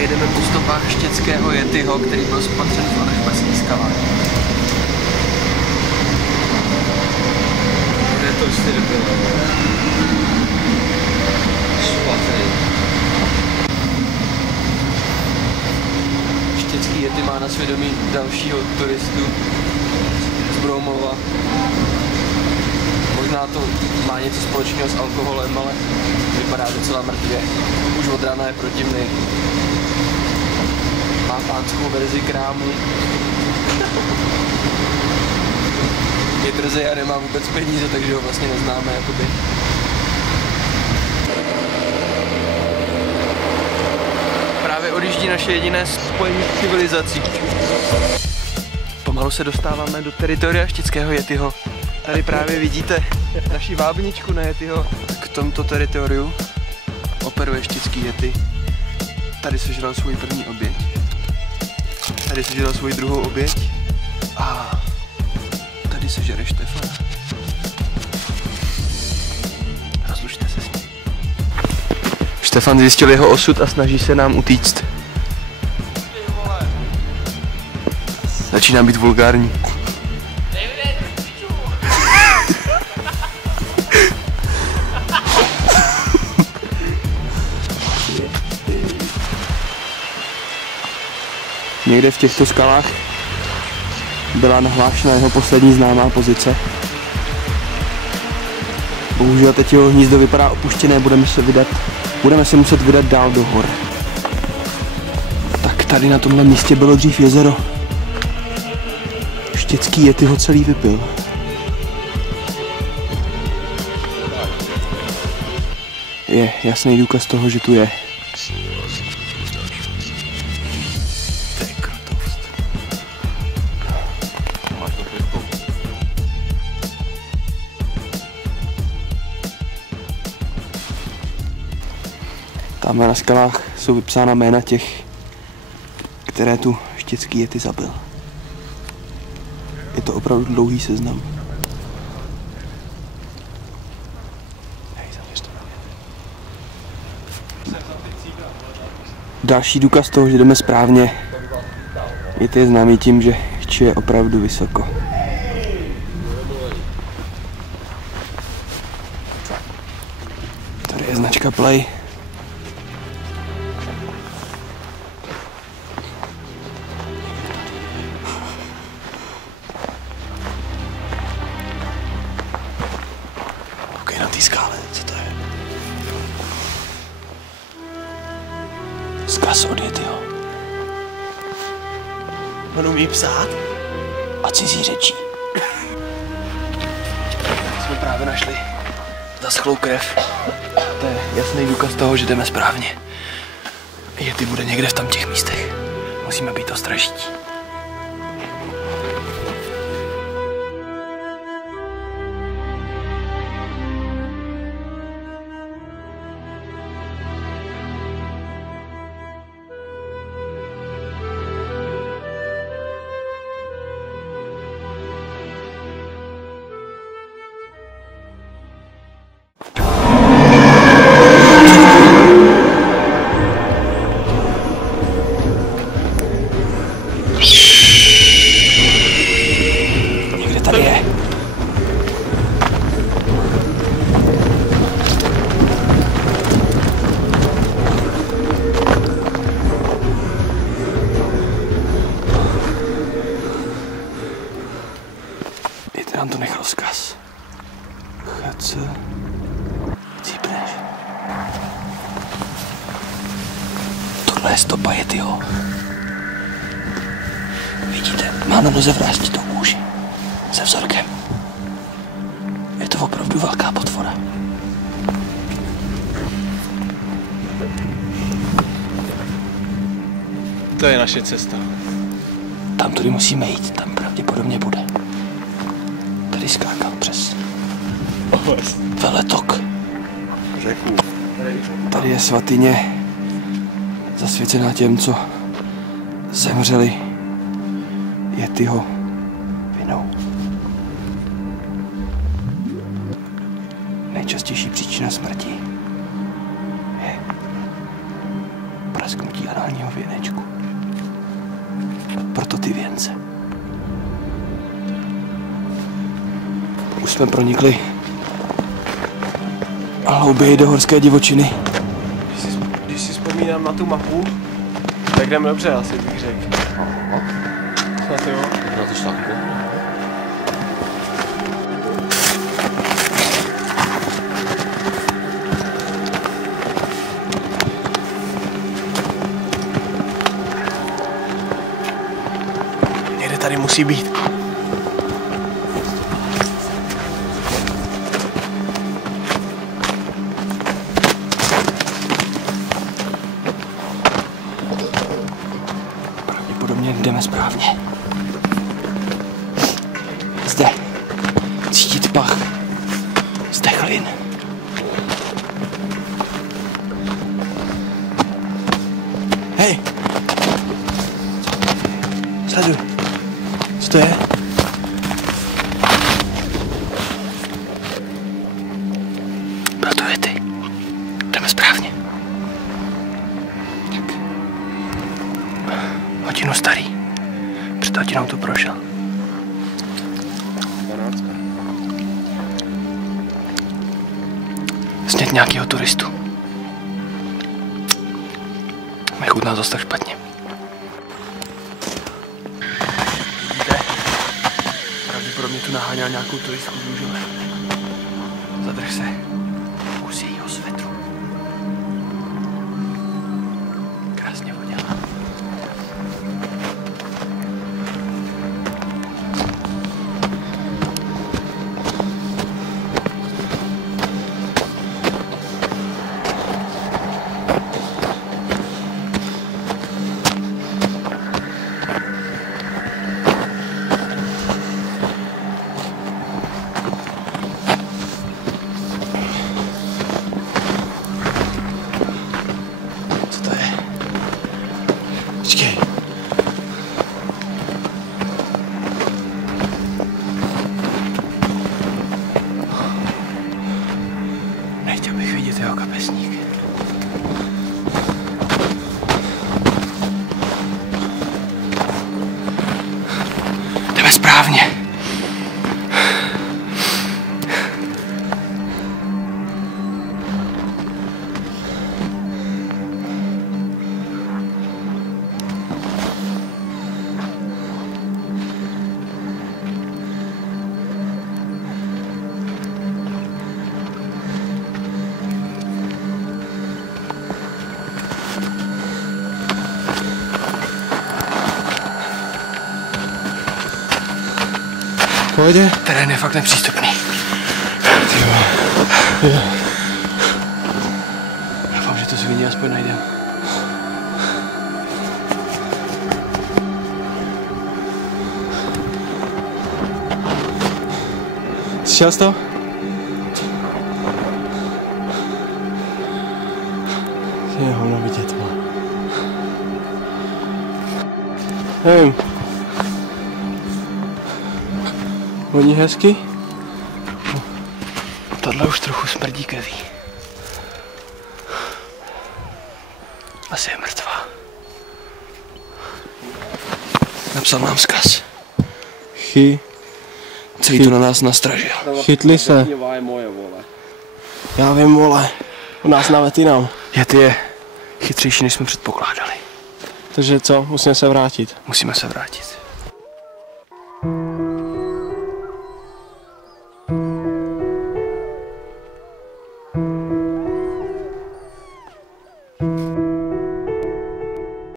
Jedeme po stopách štětského Yetiho, který byl spatřen v Alešpackých skalách. Ne, to už si nebylo. Špatný. Štětský Yeti má na svědomí dalšího turistu z Broumova. Možná to má něco společného s alkoholem, ale vypadá docela mrtvě. Už od rána je protivný. Má pánskou verzi krámu. Je drzej a nemá vůbec peníze, takže ho vlastně neznáme jakoby. Právě odjíždí naše jediné spojení s civilizací. Pomalu se dostáváme do teritoria štětského Yetiho. Tady právě vidíte naši vábničku na Yetiho. K tomuto teritoriu operuje štětský Yeti. Tady sežral svůj první oběť. Tady sežral svůj druhou oběť. A tady sežere Štefana. Rozlučte se s ním. Štefan zjistil jeho osud a snaží se nám utíct. Začíná být vulgární. Někde v těchto skalách byla nahlášena jeho poslední známá pozice. Bohužel teď jeho hnízdo vypadá opuštěné, budeme se muset vydat dál do hor. Tak tady na tomhle místě bylo dřív jezero. Štětský Yeti ho celý vypil. Je jasný důkaz toho, že tu je. Tamhle na skalách jsou vypsána jména těch, které tu štětský Yeti zabil. Je to opravdu dlouhý seznam. Další důkaz toho, že jdeme správně, je známý tím, že je opravdu vysoko. Tady je značka Play. Na té skále, co to je? Vzkaz od Yetiho. On umí psát? A cizí řečí. Jsme právě našli zaschlou krev. To je jasný důkaz toho, že jdeme správně. Yeti bude někde v tam těch místech. Musíme být ostražití. Nám to nechal vzkaz. Chce cípneš. Tohle je stopa Yetiho. Vidíte, má na noze vrástitou kůži. Se vzorkem. Je to opravdu velká potvora. To je naše cesta. Tam tudy musíme jít, tam pravděpodobně bude. Tady skákal přes veletok. Řeku. Tady je svatyně zasvěcená těm, co zemřeli Yetiho vinou. Nejčastější příčina smrti je prasknutí análního věnečku. Proto ty věnce. Už jsme pronikli hlouběji do horské divočiny. Když si vzpomínám na tu mapu, tak jdeme dobře, asi bych řekl. Snad jo. Na to šlapku. Někde tady musí být. Pravděpodobně jdeme správně. Zde cítit pach zdechlin. Hej! Sleduj. Co to je? Byl to Yeti. Jdeme správně. Tak. Hodinu starý. Před hodinou to prošel. 12. Sněd nějakýho turistu. Nechutná zase tak špatně. Vidíte? Pravděpodobně tu naháněl nějakou turistku z Růžové. Zadrž se. Kus jejího svetru. Krásně voněla. Počkej. Nechtěl bych vidět jeho kapesník. Jdeme správně. Pohodě? Terén je fakt nepřístupný. Jo. Doufám, že to svině aspoň najdeme. Slyšel jsi to? Je hovno vidět, má. Nevím. Voní hezky? Tohle už trochu smrdí krví. Asi je mrtvá. Napsal nám vzkaz. Celý to na nás nastražil. Chytli se. Já vím, vole. U nás na Vetinám. Yeti je chytřejší, než jsme předpokládali. Takže co? Musíme se vrátit. Musíme se vrátit.